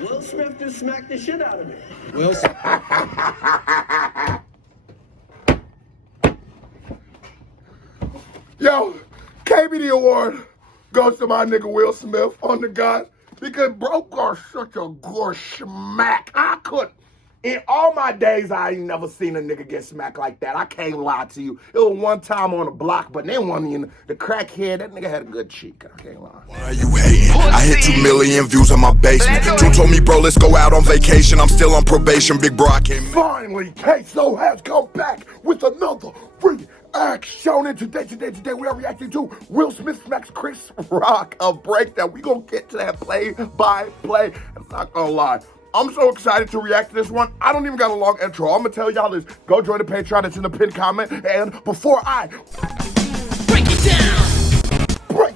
Will Smith just smacked the shit out of me. Will Smith. Yo, KBD award goes to my nigga Will Smith on the guy because bro got such a good smack. I could, in all my days, I ain't never seen a nigga get smacked like that. I can't lie to you. It was one time on the block, but then one in the crackhead, that nigga had a good cheek. I can't lie. Why are you hating? I hit 2 million views on my basement. Two told me, bro, let's go out on vacation. I'm still on probation, big bro. I can't. Finally, Queso has come back with another reaction. And today we are reacting to Will Smith smacks Chris Rock, a breakdown. We gonna get to that play by play. I'm not gonna lie, I'm so excited to react to this one. I don't even got a long intro. I'm gonna tell y'all this. Go join the Patreon. It's in the pinned comment. And before I break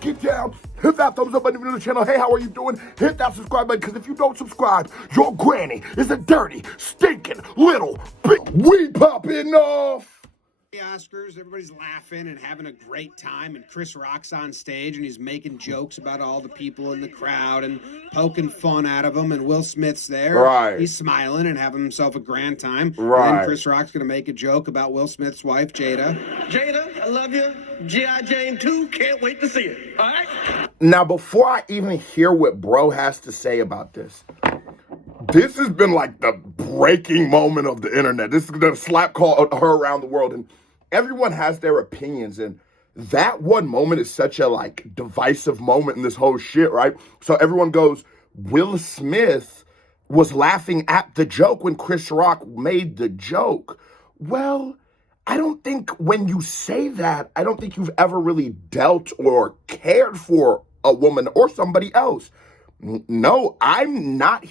it down, hit that thumbs up button if you're new to the channel. Hey, how are you doing? Hit that subscribe button, because if you don't subscribe, your granny is a dirty, stinking little bitch. We popping off. The Oscars, everybody's laughing and having a great time, and Chris Rock's on stage and he's making jokes about all the people in the crowd and poking fun out of them, and Will Smith's there. Right. He's smiling and having himself a grand time. Right. And then Chris Rock's gonna make a joke about Will Smith's wife, Jada. Jada, I love you. G.I. Jane 2, can't wait to see it. All right? Now, before I even hear what bro has to say about this has been like the breaking moment of the internet. This is the slap call her around the world, and everyone has their opinions, and that one moment is such a like divisive moment in this whole shit, right? So everyone goes, Will Smith was laughing at the joke when Chris Rock made the joke. Well, I don't think when you say that, I don't think you've ever really dealt or cared for a woman or somebody else. No, I'm not.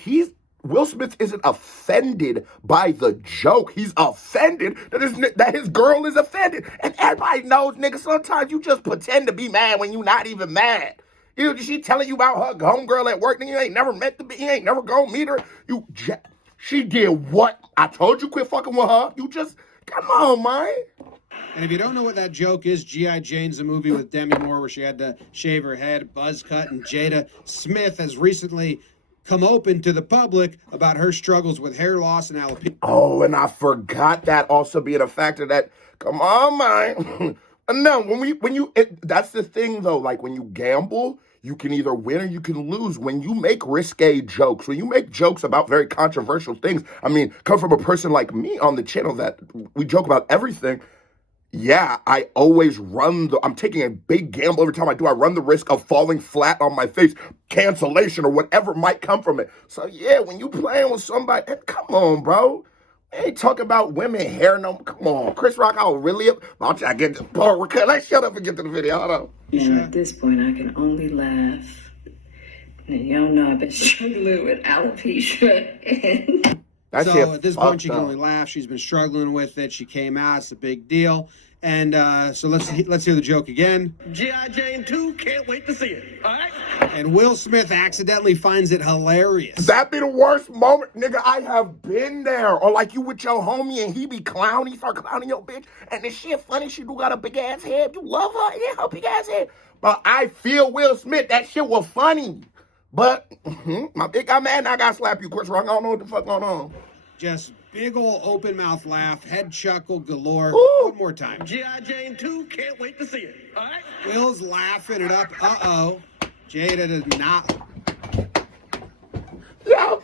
Will Smith isn't offended by the joke. He's offended that his girl is offended. And everybody knows, nigga, sometimes you just pretend to be mad when you're not even mad. You know, she telling you about her homegirl at work, and you ain't never met the bitch, you ain't never gonna meet her. She did what? I told you quit fucking with her. You just, come on, man. And if you don't know what that joke is, G.I. Jane's a movie with Demi Moore where she had to shave her head, buzz cut, and Jada Smith has recently come open to the public about her struggles with hair loss and alopecia. Oh, and I forgot that also being a factor that, come on, man. No, that's the thing though, like when you gamble, you can either win or you can lose. When you make risque jokes, when you make jokes about very controversial things, I mean, come from a person like me on the channel that we joke about everything. Yeah, I always I'm taking a big gamble every time I do. I run the risk of falling flat on my face, cancellation, or whatever might come from it. So yeah, when you playing with somebody, come on, bro. We ain't talking about women hair no, come on. Chris Rock, I was really, I'll try to get to the part. Let's shut up and get to the video, hold on. And at this point, I can only laugh. And y'all know I've been struggling with alopecia and... So at this point, she can only laugh. She's been struggling with it. She came out. It's a big deal. And so let's hear the joke again. G.I. Jane 2, can't wait to see it. All right? And Will Smith accidentally finds it hilarious. That be the worst moment, nigga. I have been there. Or like you with your homie and he be clowning, he start clowning your bitch. And the shit funny, she do got a big ass head. You love her, yeah, her big ass head. But I feel Will Smith, that shit was funny. But my bitch got mad and I got slap you, Chris Rock. I don't know what the fuck going on. Just big ol' open mouth laugh, head chuckle galore. Ooh. One more time. G.I. Jane 2, can't wait to see it. All right? Will's laughing it up. Uh-oh. Jada does not. Yo,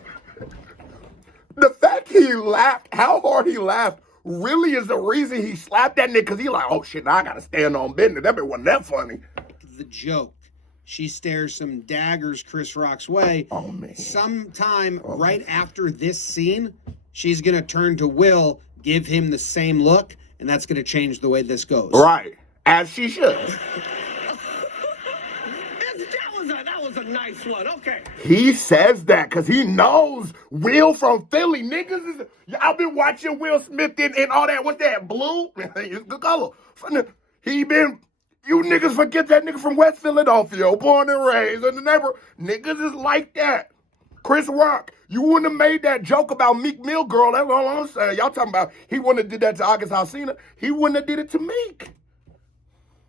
the fact he laughed, how hard he laughed, really is the reason he slapped that nigga. Because he like, oh shit, now I got to stand on business. That bitch wasn't that funny. The joke. She stares some daggers Chris Rock's way. Oh, man. Sometime right after this scene, she's going to turn to Will, give him the same look, and that's going to change the way this goes. Right. As she should. That was a nice one. Okay. He says that because he knows Will from Philly. Niggas is, I've been watching Will Smith in all that. What's that? Blue? It's good color. He been... You niggas forget that nigga from West Philadelphia, born and raised in the neighborhood. Niggas is like that. Chris Rock, you wouldn't have made that joke about Meek Mill girl. That's all I'm saying. Y'all talking about he wouldn't have did that to August Alsina. He wouldn't have did it to Meek.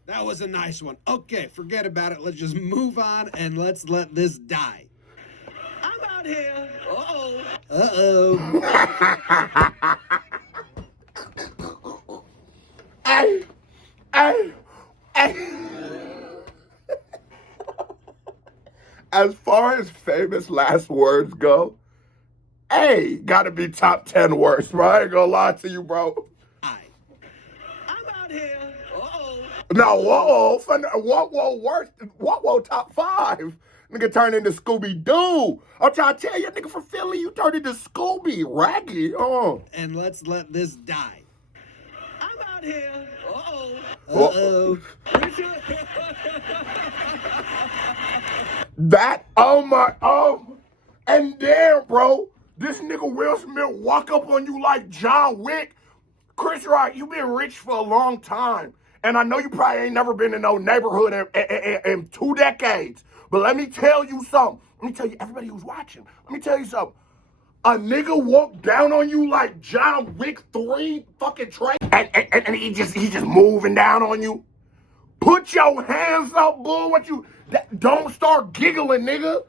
That was a nice one. Okay, forget about it. Let's just move on and let's let this die. I'm out. out here. Uh-oh. Uh-oh. Hey, as far as famous last words go, hey, gotta be top 10 worst, bro. I ain't gonna lie to you, bro. I'm out here. Uh-oh. No, whoa, worst, whoa, top 5. Nigga turned into Scooby-Doo. I'm trying to tell you, nigga from Philly, you turned into Scooby, Raggy. And let's let this die. I'm out here. Uh-oh. Uh-oh. And then, bro, this nigga Will Smith walk up on you like John Wick. Chris Rock, you been rich for a long time. And I know you probably ain't never been in no neighborhood in 2 decades. But let me tell you something. Let me tell you, everybody who's watching, let me tell you something. A nigga walked down on you like John Wick 3 fucking train, and he just moving down on you. Put your hands up, bull. Don't start giggling, nigga.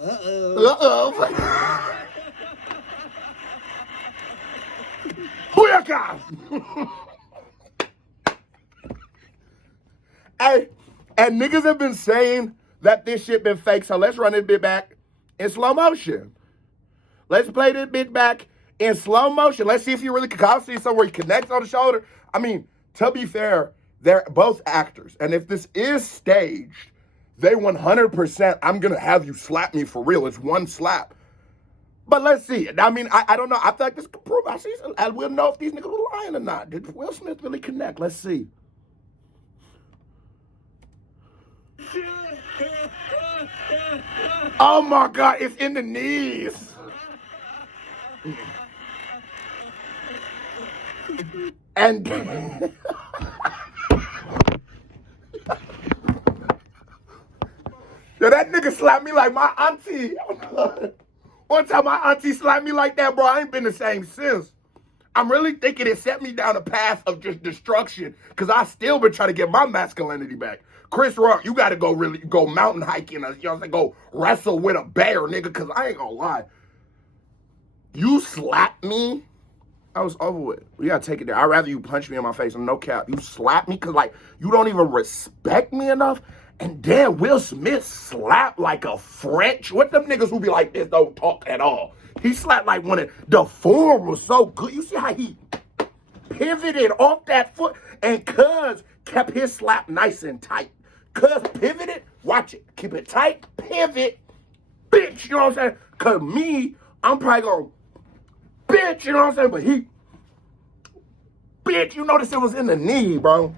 Uh-oh. Booyaka! Hey, and niggas have been saying that this shit been fake, so let's run this bit back in slow motion. Let's play this bit back in slow motion. Let's see if you really can. I'll see somewhere he connects on the shoulder. I mean, to be fair, they're both actors. And if this is staged, they 100%, I'm going to have you slap me for real. It's one slap. But let's see. I mean, I don't know. I feel like this could prove. I will know if these niggas were lying or not. Did Will Smith really connect? Let's see. Oh my God, it's in the knees. And yo, that nigga slapped me like my auntie. One time my auntie slapped me like that, bro, I ain't been the same since. I'm really thinking it set me down a path of just destruction, because I still been trying to get my masculinity back. Chris Rock, you got to go mountain hiking, you know what I'm saying, go wrestle with a bear, nigga, because I ain't gonna lie. You slapped me, I was over with. We got to take it there. I'd rather you punch me in my face and no cap. You slap me because, like, you don't even respect me enough. And then Will Smith slapped like a French. What them niggas who be like this don't talk at all. He slapped like the form was so good. You see how he pivoted off that foot? And Cuz kept his slap nice and tight. Cuz pivoted, watch it. Keep it tight, pivot, bitch, you know what I'm saying? Cause me, I'm probably gonna, bitch, you know what I'm saying? But he, bitch, you notice it was in the knee, bro.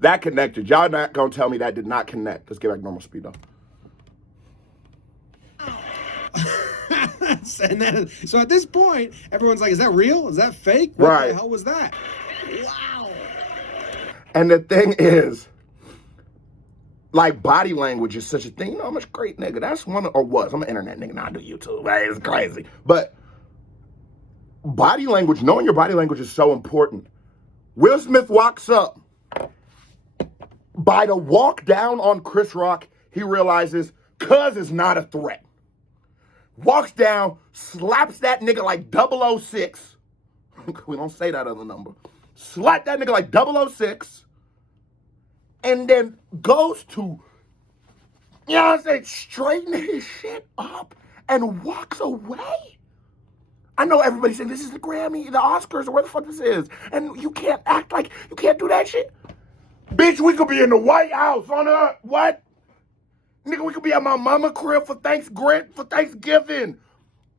That connected. Y'all not gonna tell me that did not connect. Let's get back to normal speed though. And then, so at this point, everyone's like, is that real? Is that fake? What the hell was that? Wow. And the thing is, like, body language is such a thing. You know, I'm a great nigga. That's one, or was. I'm an internet nigga. Now I do YouTube. Right? It's crazy. But body language, knowing your body language is so important. Will Smith walks up. By the walk down on Chris Rock, he realizes Cuz is not a threat. Walks down, slaps that nigga like 006. We don't say that other number. Slap that nigga like 006. And then goes to, you know what I'm saying, straighten his shit up and walks away. I know everybody's saying this is the Grammy, the Oscars, or where the fuck this is. And you can't act like, you can't do that shit. Bitch, we could be in the White House on a, what? Nigga, we could be at my mama crib for Thanksgiving.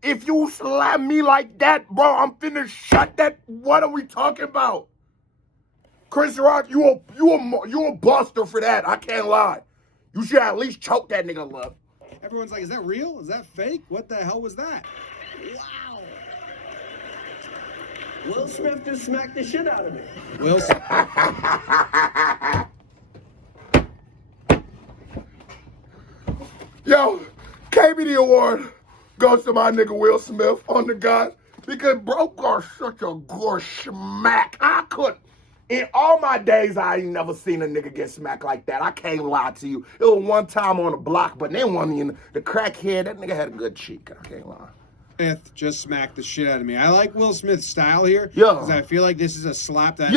If you slap me like that, bro, I'm finna shut that. What are we talking about? Chris Rock, you a buster for that. I can't lie. You should at least choke that nigga love. Everyone's like, is that real? Is that fake? What the hell was that? Wow. Will Smith just smacked the shit out of me. Will Smith. Yo, KBD award goes to my nigga Will Smith on the God, because bro got such a good smack. In all my days, I ain't never seen a nigga get smacked like that. I can't lie to you. It was one time on the block, but then one in the crackhead, that nigga had a good cheek. I can't lie. Smith just smacked the shit out of me. I like Will Smith's style here. Yeah. Because I feel like this is a slap that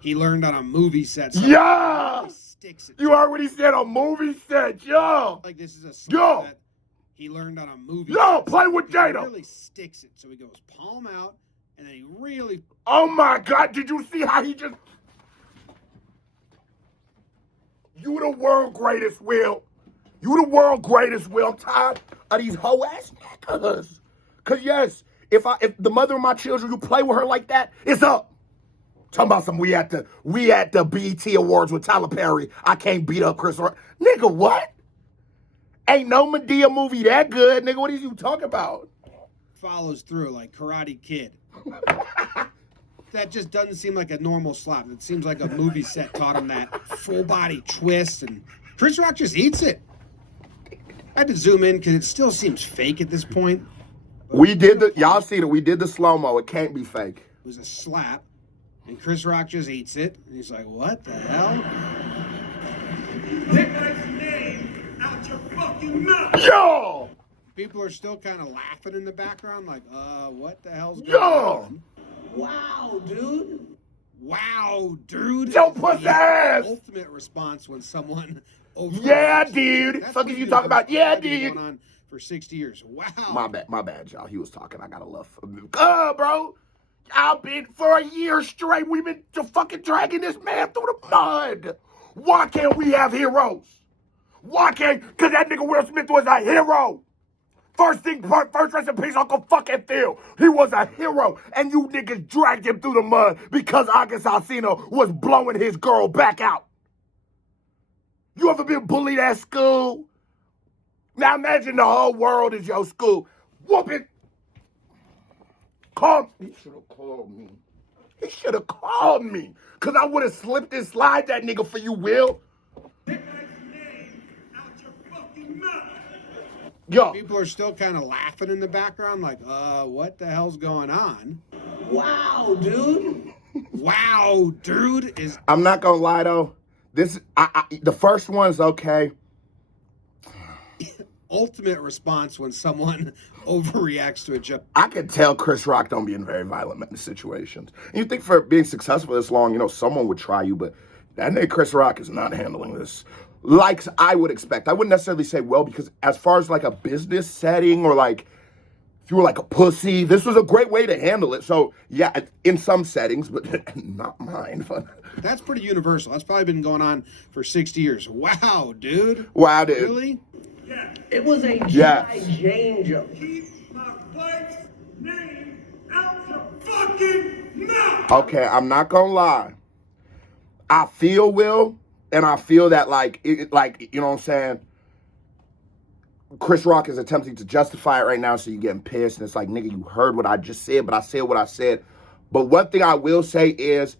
he learned on a movie set. So Yeah. Sticks it. You heard what he said on movie set, yo. Like this is a slap that he learned on a movie set. Yo, play with Jada. He really sticks it. So he goes palm out, and then he really... Oh my God, did you see how he just... You the world greatest, Will. You the world greatest, Will. I'm tired of these hoe ass niggas. Cause yes, if the mother of my children, you play with her like that, it's up. Talking about some we at the BET Awards with Tyler Perry. I can't beat up Chris Rock. Nigga, what? Ain't no Madea movie that good, nigga. What are you talking about? Follows through like Karate Kid. That just doesn't seem like a normal slap. It seems like a movie set taught him that full body twist, and Chris Rock just eats it. I had to zoom in because it still seems fake at this point. We did y'all see that we did the slow-mo. It can't be fake. It was a slap, and Chris Rock just eats it, and he's like, what the hell? Take that name out your fucking mouth. Yo! People are still kind of laughing in the background, like, what the hell's going Yo! on? Wow, dude. Wow, dude. Yo, pussy ass! Ultimate response when someone Yeah, dude. Fuck is you talking about? Yeah, dude. Going on for 60 years. Wow. My bad, y'all. He was talking. I gotta love him. Bro. I've been for a year straight. We've been fucking dragging this man through the mud. Why can't we have heroes? Why can't? Because that nigga Will Smith was a hero. First rest in peace, Uncle fucking Phil. He was a hero, and you niggas dragged him through the mud because August Alsina was blowing his girl back out. You ever been bullied at school? Now imagine the whole world is your school. Whoop it. He should have called me. He should have called me. Because I would have slipped and slide that nigga for you, Will. Take that name out your fucking mouth. Yo. People are still kind of laughing in the background, like, what the hell's going on? Wow, dude. Wow, dude. I'm not going to lie, though. The first one's okay. Ultimate response when someone overreacts to a joke. I can tell Chris Rock don't be in very violent situations. And you think for being successful this long, someone would try you, but that nigga Chris Rock is not handling this like I would expect. I wouldn't necessarily say well, because as far as like a business setting or like if you were like a pussy, this was a great way to handle it. So yeah, in some settings, but not mine. That's pretty universal. That's probably been going on for 60 years. Wow, dude. Wow, dude. Really? Yeah. It was a G.I. Jane joke. Keep my wife's name out your fucking mouth. Okay, I'm not gonna lie. I feel Will, and I feel that like you know what I'm saying. Chris Rock is attempting to justify it right now, so you're getting pissed, and it's like, nigga, you heard what I just said, but I said what I said. But one thing I will say is,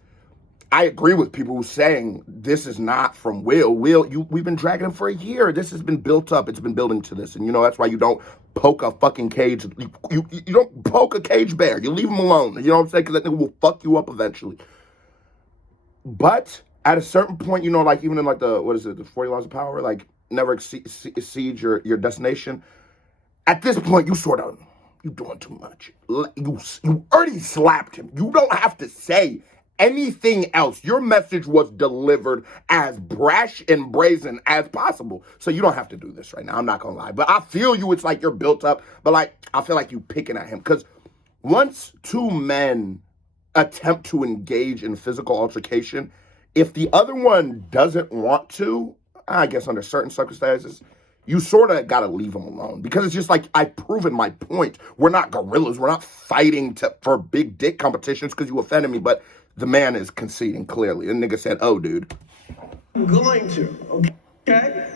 I agree with people who saying this is not from Will. We've been dragging him for a year. This has been built up. It's been building to this, and that's why you don't poke a fucking cage. You don't poke a cage bear. You leave him alone. You know what I'm saying? Because that nigga will fuck you up eventually. But at a certain point, like even in like the 40 laws of power, like never exceed your destination. At this point, you're doing too much. You already slapped him. You don't have to say anything else. Your message was delivered as brash and brazen as possible. So you don't have to do this right now. I'm not going to lie. But I feel you. It's like you're built up. But like, I feel like you picking at him. Because once two men attempt to engage in physical altercation, if the other one doesn't want to, I guess under certain circumstances, you sort of got to leave them alone. Because it's just like, I've proven my point. We're not gorillas. We're not fighting for big dick competitions because you offended me. But the man is conceding clearly. The nigga said, oh, dude. I'm going to, okay?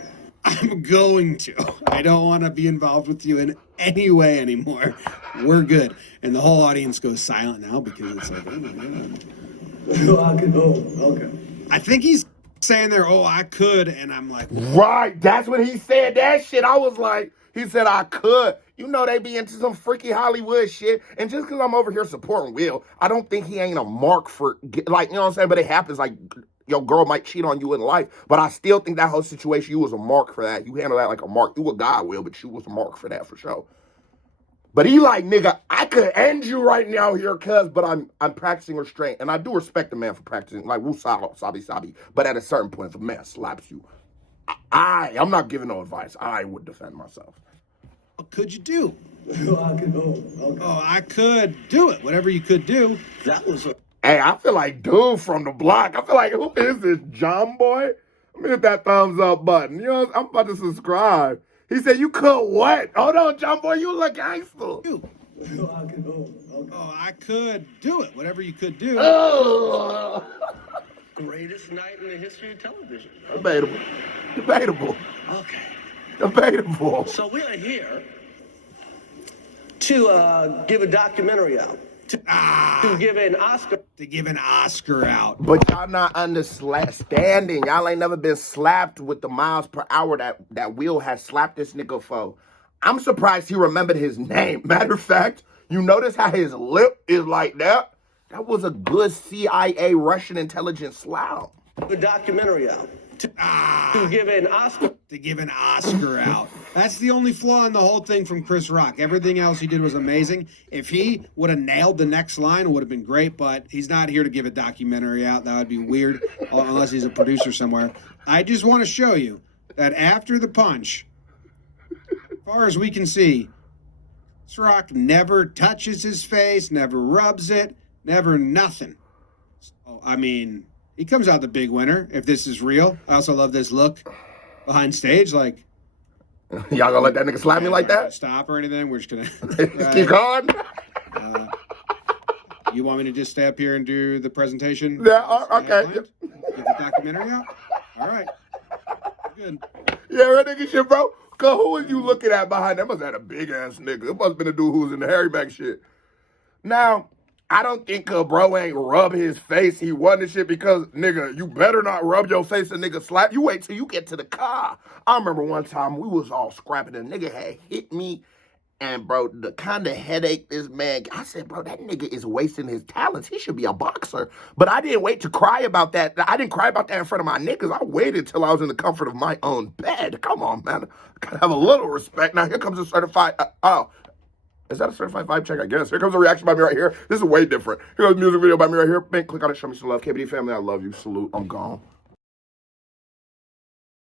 I'm going to. I don't want to be involved with you in any way anymore. We're good. And the whole audience goes silent now because it's like, oh my God. Okay. I think he's saying there, oh, I could. And I'm like, Right. That's when he said that shit. I was like, he said I could. You know they be into some freaky Hollywood shit. And just because I'm over here supporting Will, I don't think he ain't a mark for, like, you know what I'm saying? But it happens, like, your girl might cheat on you in life. But I still think that whole situation, you was a mark for that. You handle that like a mark. You a guy, Will, but you was a mark for that for sure. But he like, nigga, I could end you right now here, cuz, but I'm practicing restraint. And I do respect the man for practicing, like, woo sabi. But at a certain point, if a man slaps you, I'm not giving no advice. I would defend myself. What could you do? Okay. I could do it. Whatever you could do. That was a... Hey, I feel like dude from the block. I feel like, who is this, John Boy? Let me hit that thumbs up button. You know, I'm about to subscribe. He said, you could what? Hold on, John Boy, you look gangster. I could do it. Whatever you could do. Greatest night in the history of television. Debatable. Okay. Debatable. So we are here to give a documentary out. To give an Oscar. To give an Oscar out. But y'all not understanding. Y'all ain't never been slapped with the miles per hour that Will has slapped this nigga for. I'm surprised he remembered his name. Matter of fact, you notice how his lip is like that? That was a good CIA Russian intelligence slap. A documentary out. To give an Oscar. To give an Oscar out. That's the only flaw in the whole thing from Chris Rock. Everything else he did was amazing. If he would have nailed the next line, it would have been great, but he's not here to give a documentary out. That would be weird, unless he's a producer somewhere. I just want to show you that after the punch, as far as we can see, Chris Rock never touches his face, never rubs it, never nothing. So, I mean, he comes out the big winner if this is real. I also love this look behind stage, like, y'all gonna let that nigga slap me like that? Stop or anything? We're just gonna keep going. You want me to just stay up here and do the presentation? Yeah. Okay. Get the documentary out. All right. Good. Yeah, right, nigga shit, bro. Cause who was you looking at behind that? Must have had a big ass nigga. It must have been a dude who was in the Harry Mack shit. Now, I don't think bro ain't rub his face. He won the shit because, nigga, you better not rub your face and nigga slap. You wait till you get to the car. I remember one time we was all scrapping and nigga had hit me. And, bro, the kind of headache this man, I said, bro, that nigga is wasting his talents. He should be a boxer. But I didn't wait to cry about that. I didn't cry about that in front of my niggas. I waited till I was in the comfort of my own bed. Come on, man. I gotta have a little respect. Now, here comes a certified, is that a certified vibe check? I guess. Here comes a reaction by me right here. This is way different. Here goes a music video by me right here. Bang, click on it. Show me some love. KBD family, I love you. Salute. I'm gone.